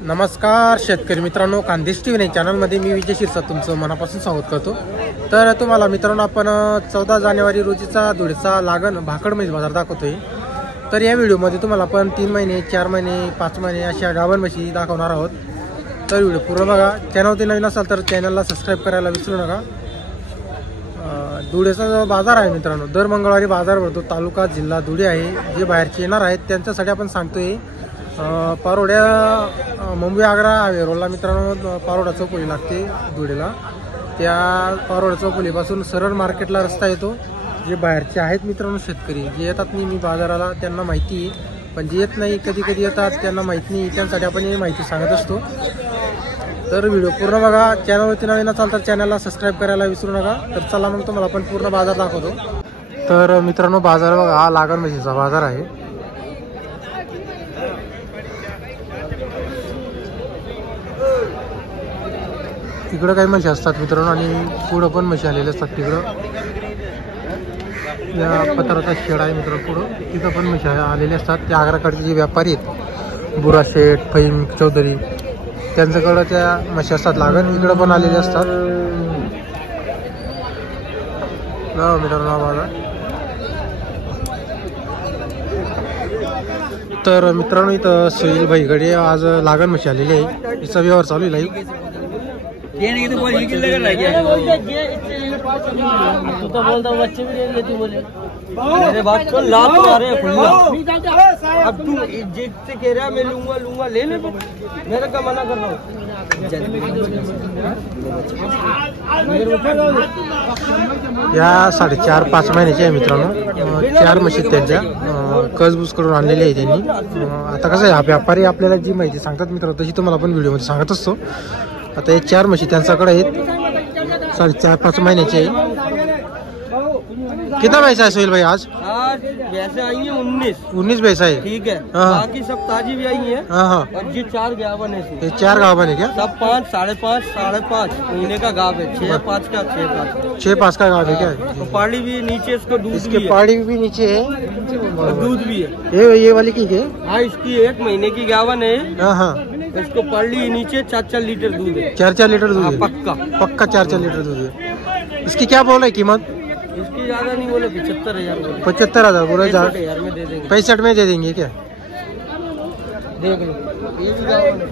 नमस्कार शेतकरी मित्रांनो, खानदेश टीव्ही चॅनलमध्ये मी विजय शिरसाट तुमचं मनापासून स्वागत करतो। तर तुम्हाला मित्रांनो आपण 14 जानेवारी रोजीचा धुळेचा लागण भाकड म्हैस बाजार दाखवतोय। तर या व्हिडिओमध्ये तुम्हाला आपण 3 महिने 4 महिने 5 महिने अशा गाभण म्हशी दाखवणार आहोत। तर व्हिडिओ पूर्ण बघा। चॅनलवरती नवीन असाल तर चॅनलला सबस्क्राइब करायला विसरू नका। धुळेचा जो बाजार आहे मित्रांनो, दर मंगळवारी बाजार भरतो। तालुका जिल्हा धुळे आहे। जे बाहेरचे येणार आहेत त्यांच्यासाठी आपण सांगतोय पारोड्या मुंबई आग्रा हायवे रोडला मित्रांनो पारोडा चौफुली लागते धुळेला। त्या पारोडा चौफुलीपासून सरळ मार्केटला रस्ता येतो। जे बाहेरचे आहेत मित्रांनो शेतकरी जे येतात नेहमी बाजाराला त्यांना माहिती आहे, पण जे येत नाही कधी कधी येतात त्यांना माहिती नाही, त्यांसाठी आपण ही माहिती सांगत असतो। तर व्हिडिओ पूर्ण बघा। चॅनलवरती नवीन असाल तर चॅनलला सबस्क्राइब करायला विसरू नका। तर चला मग तुम्हाला आपण पूर्ण बाजार दाखवतो। तर मित्रांनो बाजार बघा, हा लागण म्हशीचा बाजार आहे। तिकडं काही म्हशी असतात मित्रांनो आणि पुढं पण म्हशी आलेले असतात। तिकडं या पत्राचा शेड आहे मित्रांनो, पुढं तिथं पण म्हशी आलेले असतात। त्या आग्राकडचे जे व्यापारी आहेत बुरा शेठ फहीम चौधरी त्यांच्याकडं त्या म्हशी असतात लागण, इकडं पण आलेले असतात। मित्रांनो बघा। तर मित्रांनो इथं सोहेल भाईकडे आज लागण म्हशी आलेली आहे। हिचा व्यवहार चालू आहे लाईव्ह। तू तो बोलता बच्चे भी ले लेती बोले मेरे बात को ला तो आ रहे खुला। अब तू जेब से कह रहा मैं लूंगा ले ले, मेरा क्या मना कर रहा हूँ। या 4.5-5 महिन्याची आहे मित्रांनो। 4 म्हशी त्यांच्या कसबूस करून आणलेली आहे त्यांनी। आता कसं आहे व्यापारी आपल्याला जी माहिती सांगतात मित्रांनो तशी तुम्हाला आपण व्हिडिओमध्ये सांगत असतो। आता हे 4 म्हशी त्यांच्याकडे आहेत, 4.5-5 महिन्याचे आहे। कितना पैसा है सोहेल भाई आज? वैसे आई है 19 पैसा है। ठीक है, बाकी सब ताजी भी आई है। और ये 4 गावन है, ये 4 गावन है क्या? सब 5, 5.5 महीने का गाव है। 6-5 का 6-5 का गाव है क्या? तो पाड़ी भी नीचे, इसको दूध इसके भी है। पाड़ी भी नीचे है और दूध भी है। ये वाली की है? हाँ, इसकी 1 महीने की गावन है। हाँ, इसको पड़ी नीचे 4-4 लीटर दूध है। 4-4 लीटर दूध है? पक्का 4-4 लीटर दूध है। इसकी क्या बोल रहा है कीमत? इसकी ज्यादा नहीं बोले, 75,000 75,000 बोल रहे। 65,000 में दे देंगे। 65 में दे देंगे क्या? देख लो ये भी गावन है।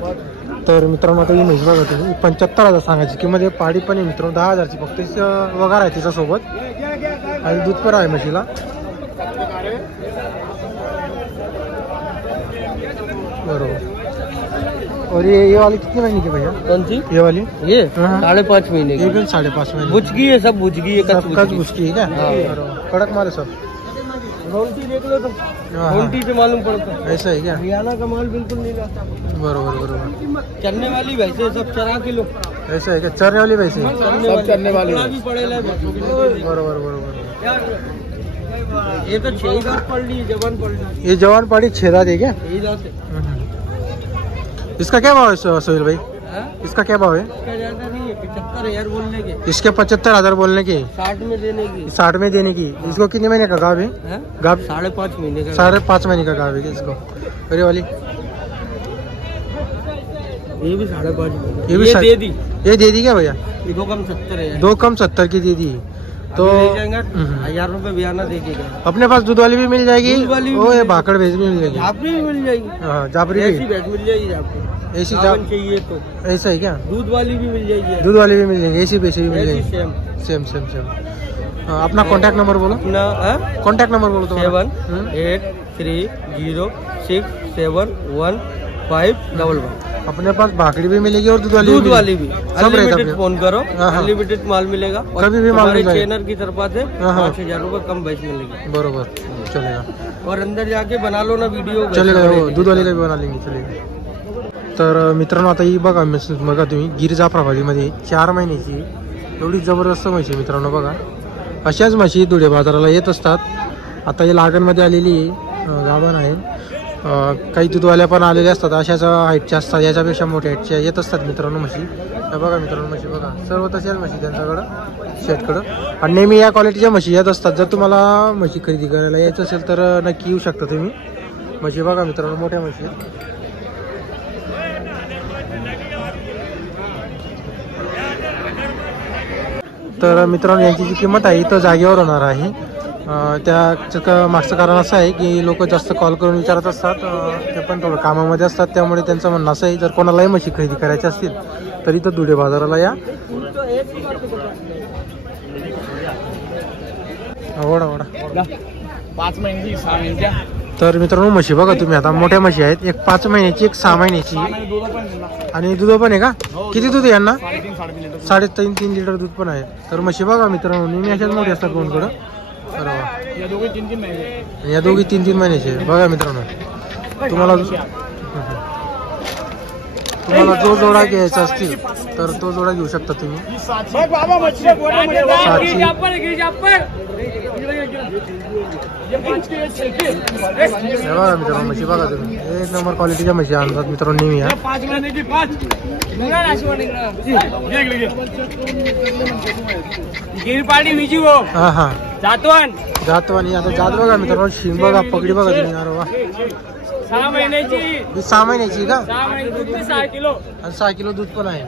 तर मित्रांनो आता ही म्हैस बघा तुम्ही 75,000 सांगायची किंमत आहे। पाडी पण आहे मित्रांनो 10,000ची फक्त वगार आहे तिच्यासोबत आणि दूध पण आहे म्हशीला। बरोबर। और ये वाली कितने महीने की भैया? कौन सी? ये वाली ये 5.5 महीने की। ये भी 5.5 महीने बुचकी है, सब बुचकी है। कच बुचकी है क्या? कड़क माल है सब। घोंटी देख लो तो घोंटी से मालूम पड़ता है। ऐसा है क्या? हरियाणा का माल बिल्कुल नहीं लाता। बरोबर। चरने वाली भैंसे सब चरा के लो। ऐसा है क्या? चरने वाली भैंसे सब चरने वाली भी पड़ेला। बरोबर। ये तो 6 दांत पड़ ली, जवान पड़ ली। ये जवान पाड़ी 6 दांत है क्या? 6 दांत है। इसका क्या भाव है सोहेल भाई? इसका क्या भाव है? इसका ज्यादा नहीं है, 75,000 बोलने के। इसके 75,000 बोलने के 60 में देने की। 60 में देने की। इसको कितने महीने का गाव है? गाव 5.5 महीने का। 5.5 महीने का गाव है इसको। अरे वाली ये भी 5.5 महीने। ये भी दे दी। ये दे दी क्या भैया? 2 कम 70 है। 2 कम 70 की दे दी तो 1000 रुपए बयाना देगा। अपने पास दूध वाली भी मिल जाएगी। दूध वाली भी ओ ये भाकड़ भैंस भी मिल जाएगी। जाफरी भी मिल जाएगी। हाँ जाफरी ऐसी भी भैंस मिल जाएगी। जाफरी ऐसी चाहिए तो ऐसा है क्या? दूध वाली भी मिल जाएगी। दूध वाली भी मिल जाएगी, ऐसी पैसे भी मिल ऐसी जाएगी। सेम। अपना कांटेक्ट नंबर बोलो। कांटेक्ट नंबर बोलो तो। 7830671511। अपने पास भाकड़ी भी मिलेगी और दूध वाली भी। सब अनलिमिटेड फोन करो, अनलिमिटेड माल मिलेगा। कभी भी माल मिलेगा। चैनल की तरफ से 5,000 रुपए कम भैंस मिलेगी। बरोबर चलेगा। और अंदर जाके बना लो ना वीडियो, चलेगा। दूध वाली का भी बना लेंगे, चलेगा। तर मित्रांनो आता ही बघा तुम्ही गिर जाफराबादीमध्ये 4 महिन्याची एवढी जबरदस्त म्हशी मित्रांनो बघा। अशाच म्हशी धुळे बाजाराला येत असतात। आता ही लागणमध्ये आलेली गाभण आहे। काही दूधवाल्या पण आलेल्या असतात, अशाच हाईटच्या असतात, याच्यापेक्षा मोठ्या हाईटच्या येत असतात मित्रांनो म्हशी। बघा मित्रांनो म्हशी बघा, सर्व तशाच म्हशी त्यांच्याकडं शेतकडं, आणि नेहमी या क्वालिटीच्या म्हशी येत असतात। जर तुम्हाला म्हशी खरेदी करायला यायचं असेल तर नक्की येऊ शकता तुम्ही। म्हशी बघा मित्रांनो मोठ्या म्हशी आहेत। तर मित्रांनो यांची जी किंमत आहे इथं जागेवर होणार आहे. त्याचं मागचं कारण असं आहे की लोक जास्त कॉल करून विचारत असतात, ते पण थोडं कामामध्ये असतात, त्यामुळे त्यांचं म्हणणं असं आहे जर कोणालाही म्हशी खरेदी करायची असतील तर इथं धुळे बाजाराला या. आवडा 5 महिन्याची 6 महिन्याच्या. तर मित्रांनो म्हशी बघा तुम्ही, आता मोठ्या म्हशी आहेत, एक 5 महिन्याची एक 6 महिन्याची आणि दूध पण आहे का? किती दूध आहे यांना? 3.5 लिटर दूध पण आहे. तर म्हशी बघा मित्रांनो, नेहमी अशाच मोठी असतात कोणकडं. बरोबर, या दोघी 3-3 महिन्याचे. बघा मित्रांनो, तुम्हाला जो जोडा घ्यायचा असतील तर तो जोडा घेऊ शकता तुम्ही. बघा मित्रांनो म्हशी बघा तुम्ही, एक नंबर क्वालिटीच्या म्हशी आणतात मित्रांनो नेहमी. हा हा जातवान आता जात बघा मित्रांनो, शिंग बघा, पगडी बघा तुम्ही. अरे वा, 6 महिन्याची. ही 6 महिन्याची का? 6 महिन्याची 6 किलो आणि 6 किलो दूध पण आहे.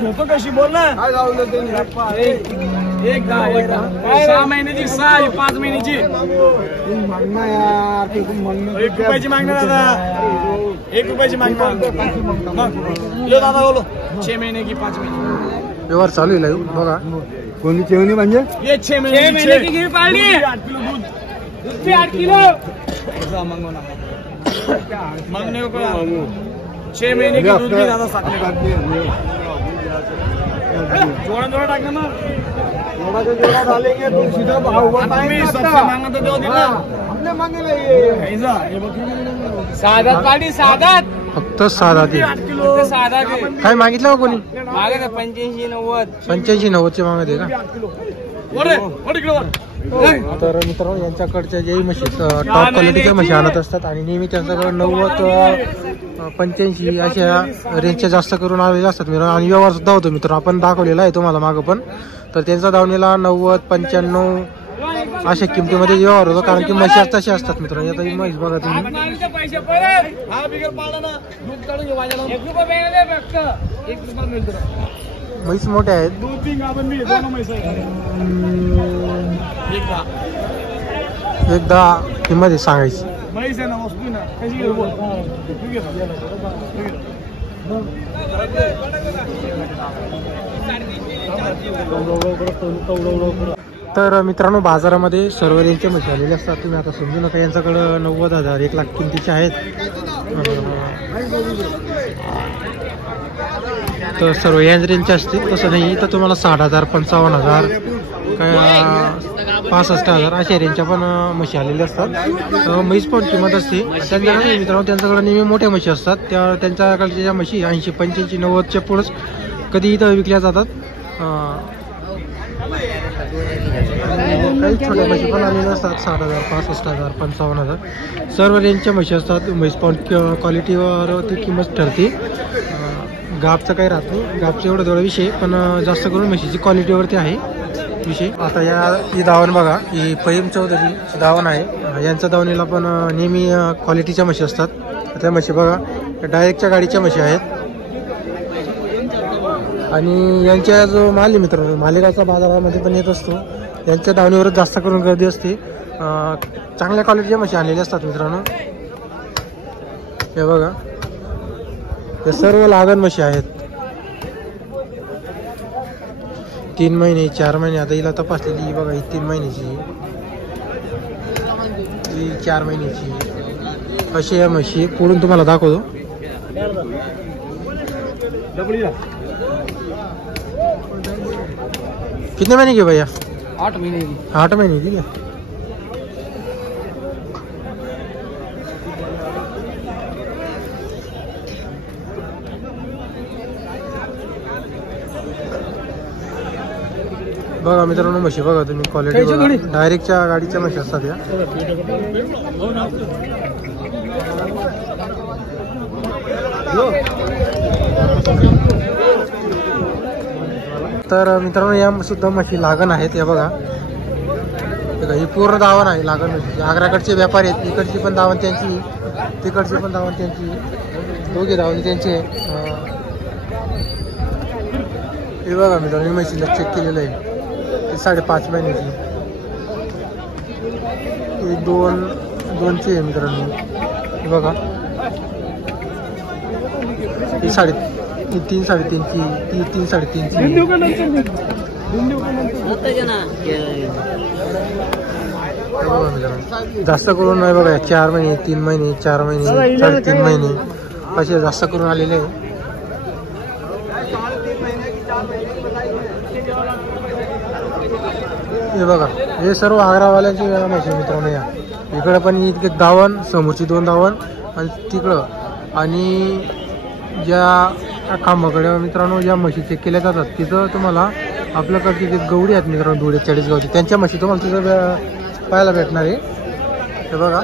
झोप कशी बोल ना. 6 महिन्याची 6, 5 महिन्याची. 1 रुपयाची मागणार दादा, 1 रुपयाची मागणार दादा. बोलो 6 महिने की 5 महिने व्यवहार चालू आहे लाईव्ह बघा. कोणी चेवणी म्हणजे ये 6 महिने की गिर पाळली. 8 किलो दूध पे 8 किलो मांगने को 6 महीने की दूध भी ज्यादा साथ में जोड़ा टाकना ना. जोड़ा डालेंगे तो सीधा भाव सबसे मांगा तो दो दिन ना हमने मांगेला ये साधात पाडी साधात फक्त 6 दाते. 8 किलो साधा काय मागितलं का कोणी? मागे 85-90 85-90 मागत आहे का? तर मित्रांनो यांच्याकडच्या जे म्हशी टॉप क्वालिटीच्या म्हशी आणत असतात आणि नेहमी त्यांच्याकडे 90-85 अशा रेंजच्या जास्त करून आलेल्या असतात मित्रांनो. आणि व्यवहार सुद्धा होतो मित्रांनो, आपण दाखवलेला आहे तुम्हाला मागं पण. तर त्यांचा दावणीला 90-95 अशा किमतीमध्ये व्यवहार होतो, कारण की म्हशी तशा असतात मित्रांनो. आता ही म्हैस बघा तुम्ही, म्हैस मोठ्या आहेत. एकदा किंमत सांगायची. तर मित्रांनो बाजारामध्ये सर्व रेंजच्या म्हशी आलेल्या असतात. तुम्ही आता समजू नका यांच्याकडं 90,000 1 लाख किमतीचे आहेत. तर सर्व याच रेंजचे असतील तसं नाही. तर तुम्हाला 60,000 55,000 काय 65,000 अशा रेंजच्या पण म्हशी आलेल्या असतात. म्हैस पण किंमत असते त्यांच्याकडे मित्रांनो. त्यांच्याकडे नेहमी मोठ्या म्हशी असतात, त्या त्यांच्याकडच्या ज्या म्हशी 80, 85, 90च्या पुढंच कधी इथं विकल्या जातात. काही छोट्या म्हशी पण आलेल्या असतात 60,000 65,000 55,000 सर्व रेंजच्या म्हशी असतात. म्हैस पण क्वालिटीवर ती किंमत ठरते. गाबचं काही राहत नाही, गाबचं एवढं थोडा विषय, पण जास्त करून म्हशीची क्वालिटीवरती आहे विषय. आता ही दावण बघा, ही फहीम चौधरी दावण आहे. यांच्या दावणीला पण नेहमी क्वालिटीच्या म्हशी असतात. त्या म्हशी बघा डायरेक्टच्या गाडीच्या म्हशी आहेत. आणि यांच्या जो माल आहे मित्रांनो, मालेगावचा बाजारामध्ये पण येत असतो, यांच्या दावणीवरच जास्त करून गर्दी असते. चांगल्या क्वालिटीच्या म्हशी आणलेल्या असतात मित्रांनो. हे बघा हे सर्व लागण म्हशी आहेत. 3 महिने 4 महिने. आता हिला तपासलेली ही बघा, ही 3 महिन्याची, ही 4 महिन्याची अशी या म्हशी पुढून तुम्हाला दाखवतो. कितने महीने की भैया? 8 महीने की. 8 महीने की है. बघा मित्रांनो म्हशी बघा तुम्ही, क्वालिटी डायरेक्टच्या गाडीच्या म्हशी असतात या. तर मित्रांनो या सुद्धा म्हशी लागण आहेत. या बघा बघा ही पूर्ण दावण आहे लागण म्हशीची. आग्राकडचे व्यापारी आहेत, इकडची पण दावण त्यांची, तिकडची पण दावण त्यांची, दोघे दावण त्यांचे. हे बघा मित्रांनो म्हशीला चेक केलेलं आहे, ते 5.5 महिन्याची. हे 2ची आहे मित्रांनो. हे बघा ही 3 3.5ची, ती 3 3.5ची. जास्त करून नाही बघा 4 महिने, 3 महिने, 4 महिने, 3.5 महिने असे जास्त करून आलेले आहे. हे बघा हे सर्व आग्रावाल्यांची म्हशी मित्रांनो. या इकडं पण इतके दावण, समोरची 2 दावण आणि तिकडं. आणि ज्या खांबाकडे मित्रांनो ज्या म्हशी चेक केल्या जातात तिथं तुम्हाला आपल्याकडचे जे गवडी आहेत मित्रांनो, धुळे 40 गावचे, त्यांच्या म्हशी तुम्हाला तिथं पाहायला भेटणार आहे. हे बघा